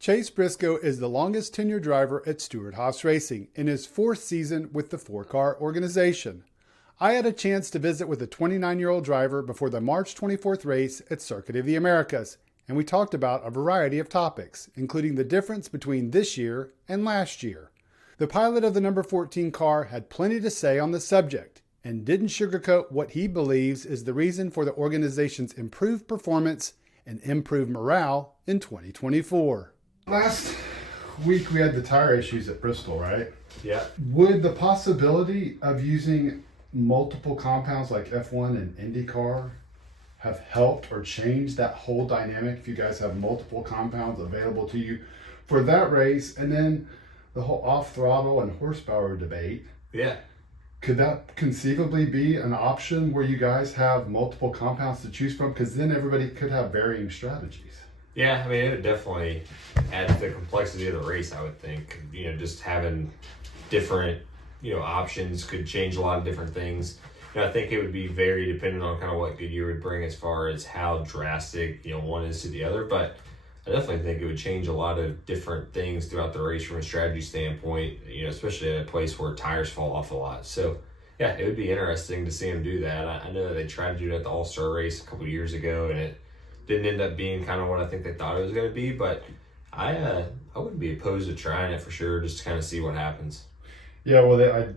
Chase Briscoe is the longest tenured driver at Stewart-Haas Racing in his fourth season with the four-car organization. I had a chance to visit with a 29-year-old driver before the March 24th race at Circuit of the Americas, and we talked about a variety of topics, including the difference between this year and last year. The pilot of the number 14 car had plenty to say on the subject and didn't sugarcoat what he believes is the reason for the organization's improved performance and improved morale in 2024. Last week we had the tire issues at Bristol, right? Yeah. Would the possibility of using multiple compounds like F1 and IndyCar have helped or changed that whole dynamic if you guys have multiple compounds available to you for that race? And then the whole off throttle and horsepower debate. Yeah. Could that conceivably be an option where you guys have multiple compounds to choose from? Because then everybody could have varying strategies. Yeah, I mean, it would definitely add to the complexity of the race, I would think. Just having different, options could change a lot of different things. I think it would be very dependent on kind of what Goodyear would bring as far as how drastic, one is to the other. But I definitely think it would change a lot of different things throughout the race from a strategy standpoint, especially at a place where tires fall off a lot. So, yeah, it would be interesting to see them do that. I know that they tried to do it at the All-Star race a couple of years ago, and it didn't end up being kind of what I think they thought it was going to be. But I wouldn't be opposed to trying it for sure, just to kind of see what happens. Yeah, well, I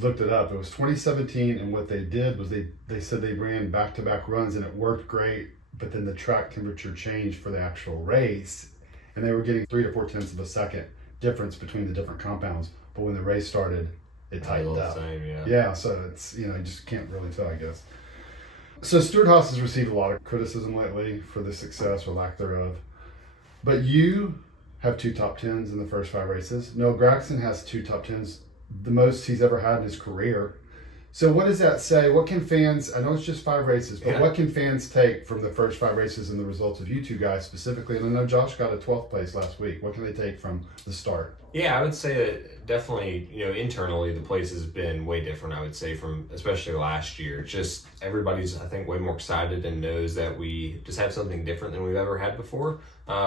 looked it up. It was 2017, and what they did was they said they ran back-to-back runs, and it worked great, but then the track temperature changed for the actual race, and they were getting 3 to 4 tenths of a second difference between the different compounds. But when the race started, it tightened up. Same, yeah. Yeah, so it's, you just can't really tell, I guess. So Stewart-Haas has received a lot of criticism lately for the success or lack thereof. But you have 2 top 10s in the first 5 races. Noah Gragson has 2 top 10s, the most he's ever had in his career. So what does that say? What can fans, I know it's just 5 races, but what can fans take from the first 5 races and the results of you 2 guys specifically? And I know Josh got a 12th place last week. What can they take from the start? Yeah, I would say that definitely, internally the place has been way different, I would say, from especially last year. Just everybody's, I think, way more excited and knows that we just have something different than we've ever had before,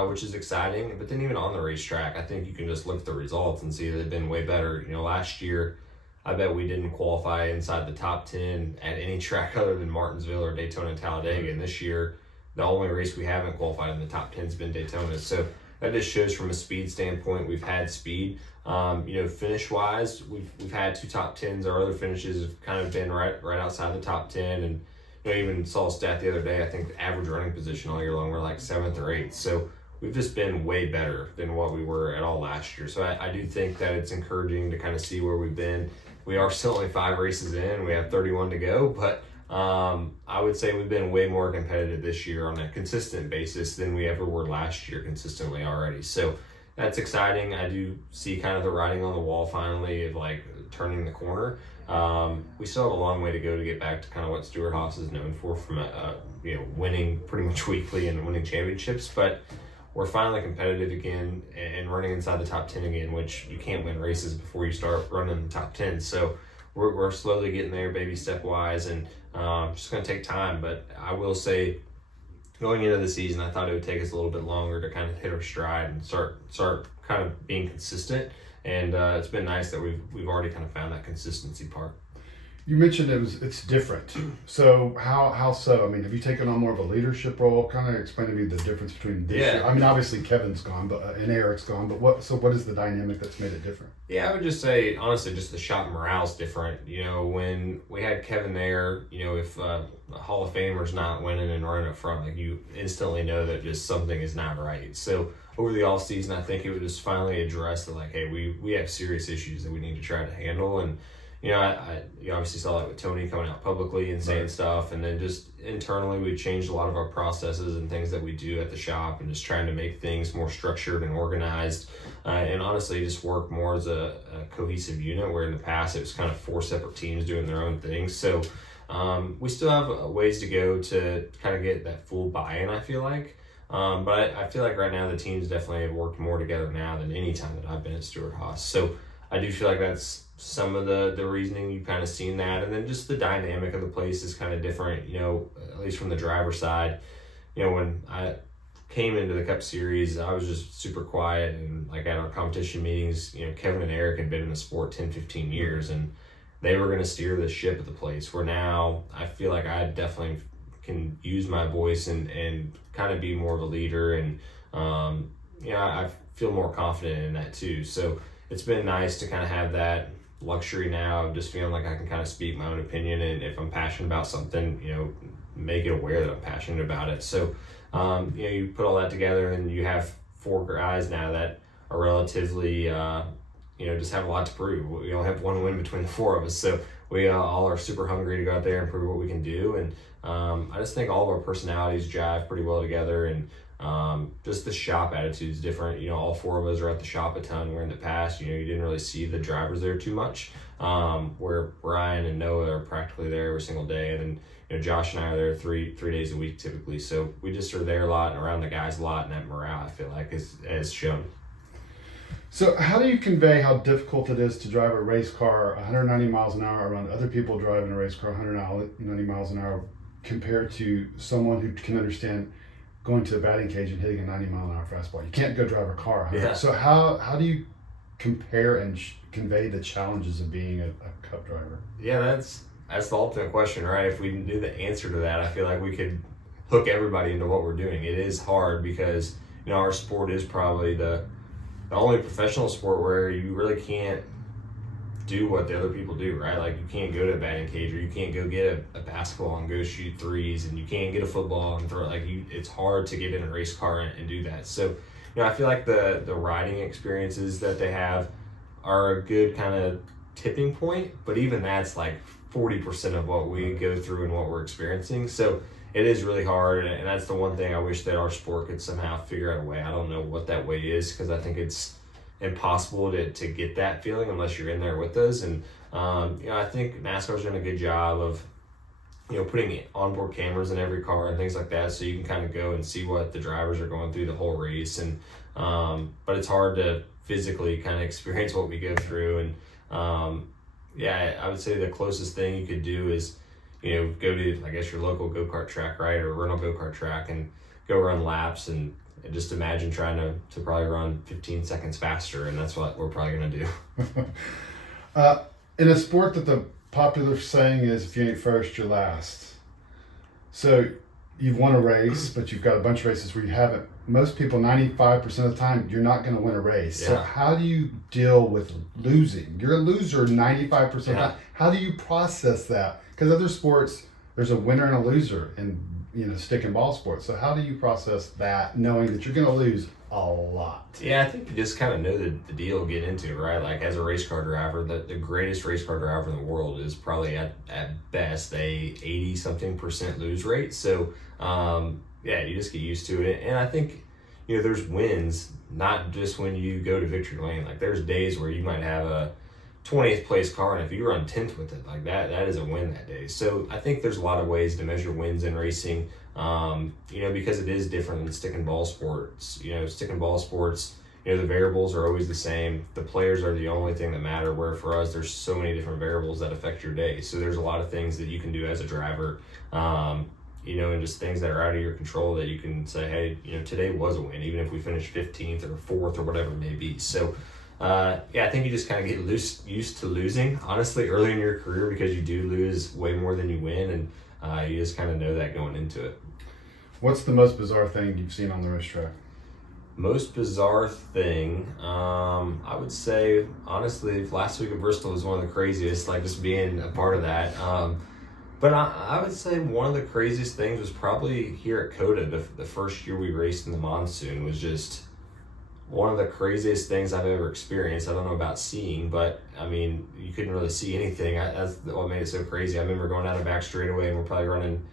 which is exciting. But then even on the racetrack, I think you can just look at the results and see that they've been way better. Last year, I bet we didn't qualify inside the top 10 at any track other than Martinsville or Daytona and Talladega. And this year, the only race we haven't qualified in the top 10 has been Daytona. So that just shows from a speed standpoint, we've had speed. Finish-wise, we've had 2 top 10s. Our other finishes have kind of been right outside the top 10. And even saw a stat the other day, I think the average running position all year long, we're like 7th or 8th. So we've just been way better than what we were at all last year. So I do think that it's encouraging to kind of see where we've been. We are still only 5 races in. We have 31 to go, but I would say we've been way more competitive this year on a consistent basis than we ever were last year consistently already. So that's exciting. I do see kind of the writing on the wall finally of like turning the corner. We still have a long way to go to get back to kind of what Stewart-Haas is known for from winning pretty much weekly and winning championships, but we're finally competitive again and running inside the top 10 again, which you can't win races before you start running the top 10. So we're slowly getting there, baby step wise, and just going to take time. But I will say, going into the season, I thought it would take us a little bit longer to kind of hit our stride and start kind of being consistent. And it's been nice that we've already kind of found that consistency part. You mentioned it's different. So how so? I mean, have you taken on more of a leadership role? Kind of explain to me the difference between this year. I mean, obviously Kevin's gone, and Eric's gone, but what is the dynamic that's made it different? Yeah, I would just say, honestly, just the shop morale's different. When we had Kevin there, if a Hall of Famer's not winning and running up front, like you instantly know that just something is not right. So over the off season, I think it would just finally address that, like, hey, we have serious issues that we need to try to handle. And I you obviously saw that with Tony coming out publicly and saying stuff, and then just internally we changed a lot of our processes and things that we do at the shop, and just trying to make things more structured and organized, and honestly just work more as a cohesive unit, where in the past it was kind of 4 separate teams doing their own things. So we still have a ways to go to kind of get that full buy-in, I feel like. But I feel like right now the teams definitely have worked more together now than any time that I've been at Stewart-Haas. So I do feel like that's some of the reasoning. You've kind of seen that. And then just the dynamic of the place is kind of different, at least from the driver's side. When I came into the Cup Series, I was just super quiet, and like at our competition meetings, Kevin and Eric had been in the sport 10, 15 years, and they were going to steer the ship at the place, where now I feel like I definitely can use my voice and kind of be more of a leader, and I feel more confident in that too. So it's been nice to kind of have that luxury now of just feeling like I can kind of speak my own opinion, and if I'm passionate about something, make it aware that I'm passionate about it. So you put all that together, and you have 4 guys now that are relatively just have a lot to prove. We only have 1 win between the 4 of us, so we all are super hungry to go out there and prove what we can do. And I just think all of our personalities jive pretty well together, and just the shop attitude is different. All 4 of us are at the shop a ton, where in the past, you didn't really see the drivers there too much, where Brian and Noah are practically there every single day, and then Josh and I are there three days a week typically. So we just are there a lot and around the guys a lot, and that morale, I feel like, is shown. So how do you convey how difficult it is to drive a race car 190 miles an hour around other people driving a race car 190 miles an hour, compared to someone who can understand going to a batting cage and hitting a 90 mile an hour fastball? You can't go drive a car. Yeah. So how do you compare and convey the challenges of being a Cup driver? Yeah, that's the ultimate question, right? If we knew the answer to that, I feel like we could hook everybody into what we're doing. It is hard because our sport is probably the only professional sport where you really can't do what the other people do, right? Like, you can't go to a batting cage, or you can't go get a basketball and go shoot threes, and you can't get a football and throw. It's hard to get in a race car and do that. So I feel like the riding experiences that they have are a good kind of tipping point, but even that's like 40% of what we go through and what we're experiencing. So it is really hard, and that's the one thing I wish that our sport could somehow figure out a way. I don't know what that way is, because I think it's impossible to get that feeling unless you're in there with us. And I think NASCAR's done a good job of putting onboard cameras in every car and things like that, so you can kind of go and see what the drivers are going through the whole race. And but it's hard to physically kind of experience what we go through. And I would say the closest thing you could do is go to, I guess, your local go-kart track, right, or rental go-kart track, and go run laps, and just imagine trying to probably run 15 seconds faster, and that's what we're probably going to do. In a sport that the popular saying is, if you ain't first, you're last. So you've won a race, but you've got a bunch of races where you haven't. Most people, 95% of the time, you're not going to win a race. Yeah. So how do you deal with losing? You're a loser 95% of the time. How do you process that? Because other sports, there's a winner and a loser in stick and ball sports. So how do you process that, knowing that you're going to lose a lot? Yeah, I think you just kind of know the deal get into, right? Like, as a race car driver, the greatest race car driver in the world is probably at best a 80-something% lose rate. So you just get used to it. And I think there's wins, not just when you go to victory lane. Like, there's days where you might have a 20th place car, and if you run 10th with it, like that is a win that day. So I think there's a lot of ways to measure wins in racing, because it is different than stick and ball sports. Stick and ball sports, the variables are always the same. The players are the only thing that matter, where for us, there's so many different variables that affect your day. So there's a lot of things that you can do as a driver, and just things that are out of your control that you can say, hey, today was a win, even if we finished 15th or 4th or whatever it may be. So I think you just kind of get used to losing, honestly, early in your career, because you do lose way more than you win, and you just kind of know that going into it. What's the most bizarre thing you've seen on the racetrack? Most bizarre thing, I would say, honestly, last week at Bristol was one of the craziest, like just being a part of that. But I would say one of the craziest things was probably here at COTA. The first year we raced in the monsoon was just one of the craziest things I've ever experienced. I don't know about seeing, but I mean, you couldn't really see anything. That's what made it so crazy. I remember going down the back straightaway, and we're probably running,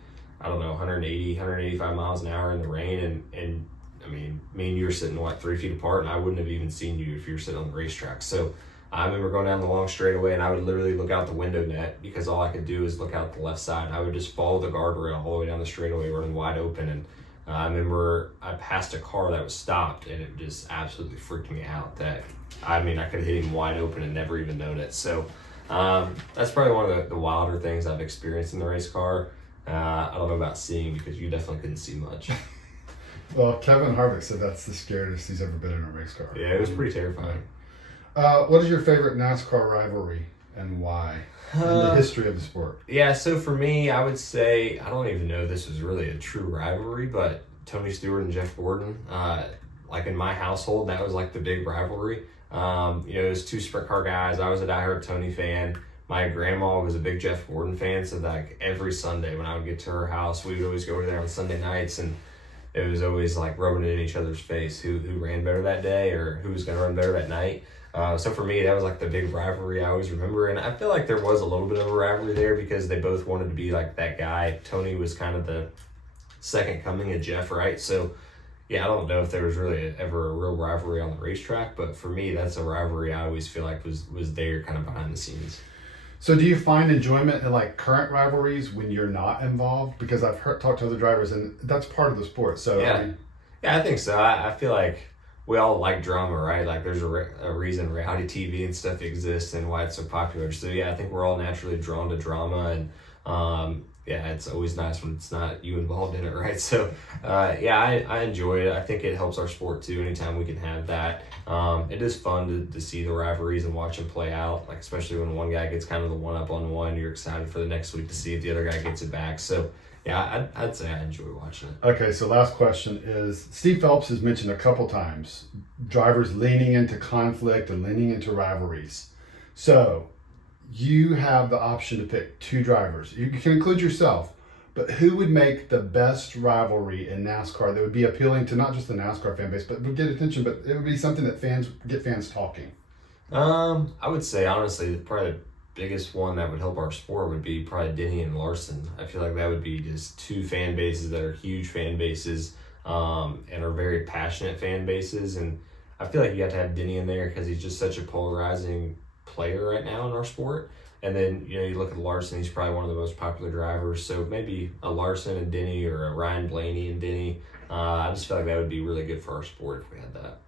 185 miles an hour in the rain, and I mean, me and you were sitting 3 feet apart, and I wouldn't have even seen you if you were sitting on the racetrack. So I remember going down the long straightaway, and I would literally look out the window net, because all I could do is look out the left side. I would just follow the guardrail all the way down the straightaway, running wide open. And I remember I passed a car that was stopped, and it just absolutely freaked me out that, I could have hit him wide open and never even known it. So that's probably one of the wilder things I've experienced in the race car. I don't know about seeing, because you definitely couldn't see much. Well, Kevin Harvick said that's the scariest he's ever been in a race car. Yeah, it was pretty terrifying. What is your favorite NASCAR rivalry and why? In the history of the sport. Yeah, so for me, I would say, I don't even know if this was really a true rivalry, but Tony Stewart and Jeff Gordon, like in my household, that was like the big rivalry. It was two sprint car guys. I was a diehard Tony fan. My grandma was a big Jeff Gordon fan, so like every Sunday when I would get to her house, we would always go over there on Sunday nights, and it was always like rubbing it in each other's face who ran better that day or who was going to run better that night. So for me, that was like the big rivalry I always remember. And I feel like there was a little bit of a rivalry there because they both wanted to be like that guy. Tony was kind of the second coming of Jeff, right? So, yeah, I don't know if there was really ever a real rivalry on the racetrack. But for me, that's a rivalry I always feel like was there kind of behind the scenes. So do you find enjoyment in like current rivalries when you're not involved? Because I've talked to other drivers, and that's part of the sport. So yeah, I think so. I feel like we all like drama, right? Like there's a reason reality TV and stuff exists and why it's so popular. So yeah, I think we're all naturally drawn to drama, and it's always nice when it's not you involved in it, right? So I enjoy it. I think it helps our sport too. Anytime we can have that, it is fun to see the rivalries and watch them play out. Like especially when one guy gets kind of the one up on one, you're excited for the next week to see if the other guy gets it back. So. Yeah, I'd say I enjoy watching it. Okay, so last question is, Steve Phelps has mentioned a couple times drivers leaning into conflict and leaning into rivalries. So you have the option to pick two drivers. You can include yourself, but who would make the best rivalry in NASCAR that would be appealing to not just the NASCAR fan base, but would get attention, but it would be something that get fans talking? I would say, honestly, probably the biggest one that would help our sport would be probably Denny and Larson. I feel like that would be just two fan bases that are huge fan bases and are very passionate fan bases. And I feel like you have to have Denny in there because he's just such a polarizing player right now in our sport. And then, you look at Larson, he's probably one of the most popular drivers. So maybe a Larson and Denny or a Ryan Blaney and Denny. I just feel like that would be really good for our sport if we had that.